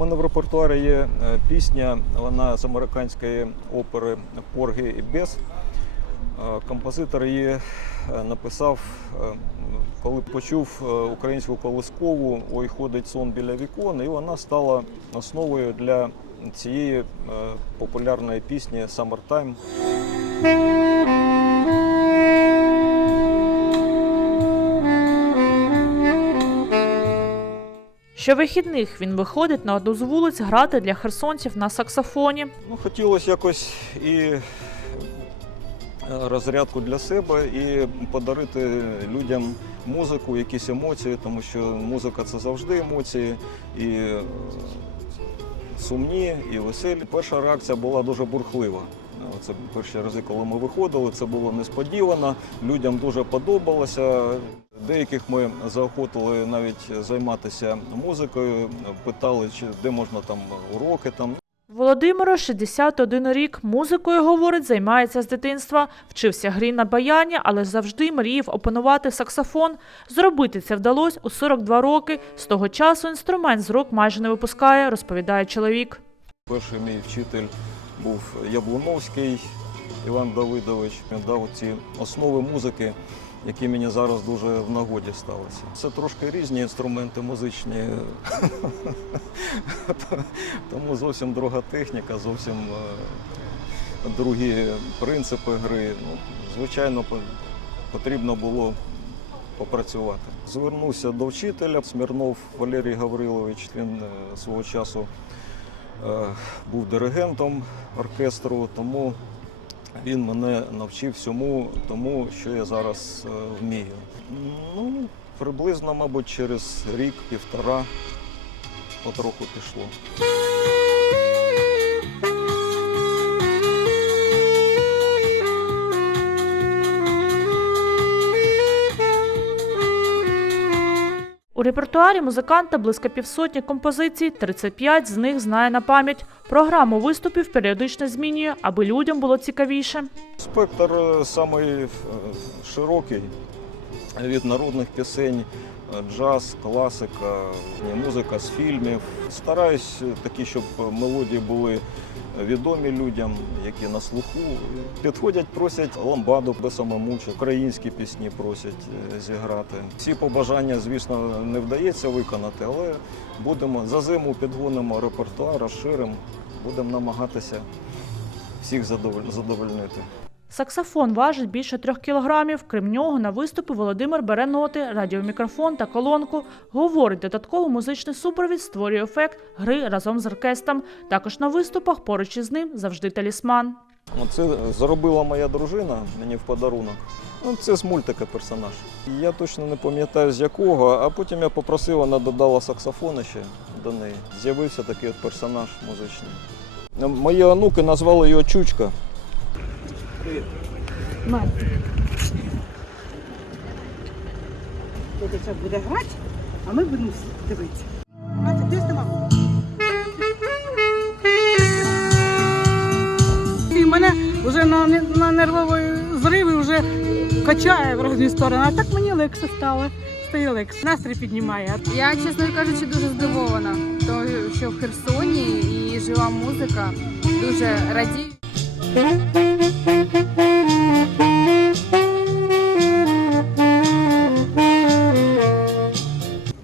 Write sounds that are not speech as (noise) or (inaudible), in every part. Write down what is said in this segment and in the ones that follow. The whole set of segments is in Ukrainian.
Мене в репертуарі є е, пісня, вона з американської опери Порги і Бес. Е, Композитор її е, написав, коли почув українську колискову Ой ходить сон біля вікон, і вона стала основою для цієї популярної пісні Summertime. Щовихідних він виходить на одну з вулиць грати для херсонців на саксофоні. Ну, хотілося якось і е, розрядку для себе, і подарити людям музику, якісь емоції, тому що музика це завжди емоції, і е, сумні, і веселі. Перша реакція була дуже бурхлива. Це перші рази, коли ми виходили, це було несподівано. Людям дуже подобалося. Деяких ми заохотили навіть займатися музикою, питали, чи де можна там уроки там. Володимиру 61 рік. Музикою, говорить, займається з дитинства. Вчився грі на баяні, але завжди мріяв опанувати саксофон. Зробити це вдалося у 42 роки. З того часу інструмент з рук майже не випускає, розповідає чоловік. Перший мій вчитель був Яблуновський Іван Давидович. Дав ці основи музики, які мені зараз дуже в нагоді сталися. Це трошки різні інструменти музичні, (laughs) тому зовсім друга техніка, зовсім е, другі принципи гри. Ну, звичайно, потрібно було попрацювати. Звернувся до вчителя Смірнов Валерій Гаврилович. Він е, свого часу е, був диригентом оркестру, тому він мене навчив всьому тому, що я зараз е, вмію. Ну, приблизно, мабуть, через рік-півтора потроху пішло. У репертуарі музиканта близько півсотні композицій, 35 з них знає на пам'ять. Програму виступів періодично змінює, аби людям було цікавіше. Спектр е, самий е, широкий від народних пісень, е, джаз, класика, музика з фільмів. Стараюсь такі, щоб мелодії були відомі людям, які на слуху. Підходять, просять ламбаду без самомучу, українські пісні просять е, зіграти. Всі побажання, звісно, не вдається виконати, але будемо за зиму підгонимо репертуар, розширимо, будемо намагатися всіх задовольнити. Саксофон важить більше трьох кілограмів. Крім нього, на виступи Володимир бере ноти, радіомікрофон та колонку. Говорить, додатково музичний супровід створює ефект гри разом з оркестром. Також на виступах поруч із ним завжди талісман. Це заробила моя дружина мені в подарунок. Ну, це з мультика персонаж. Я точно не пам'ятаю з якого, а потім я попросив, вона додала саксофон ще до неї. З'явився такий от персонаж музичний. Мої онуки назвали його Чучка. Дядя зараз буде грати, а ми будемо дивитися. Настя, де ж? І мене вже на, на нервовий зрив і вже качає в різні сторони. А так мені легше стало. Стає легше. Настрій піднімає. Я, чесно кажучи, дуже здивована, тому що в Херсоні і жива музика дуже радію.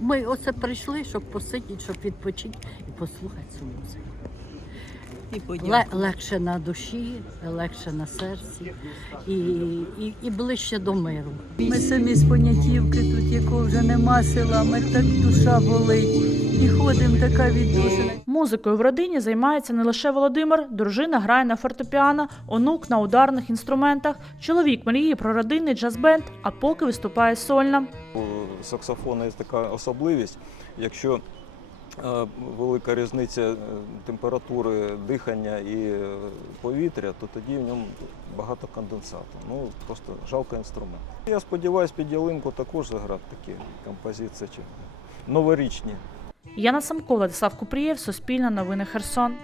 Ми оце прийшли, щоб посидіти, щоб відпочити і послухати цю музику. Ле- легше на душі, легше на серці і, і, і ближче до миру. Ми самі з понятівки тут, якого вже нема села, ми так душа болить. І ходимо така віддушина. Музикою в родині займається не лише Володимир. Дружина грає на фортепіано, онук на ударних інструментах. Чоловік мріє про родинний джаз-бенд, а поки виступає сольно. У саксофона є така особливість, якщо велика різниця е, температури дихання і е, повітря, то тоді в ньому багато конденсату. Ну просто жалко інструмент. Я сподіваюся, під ялинку також заграти такі композиції новорічні. Яна Самко, Владислав Купрієв, Суспільне новини Херсон.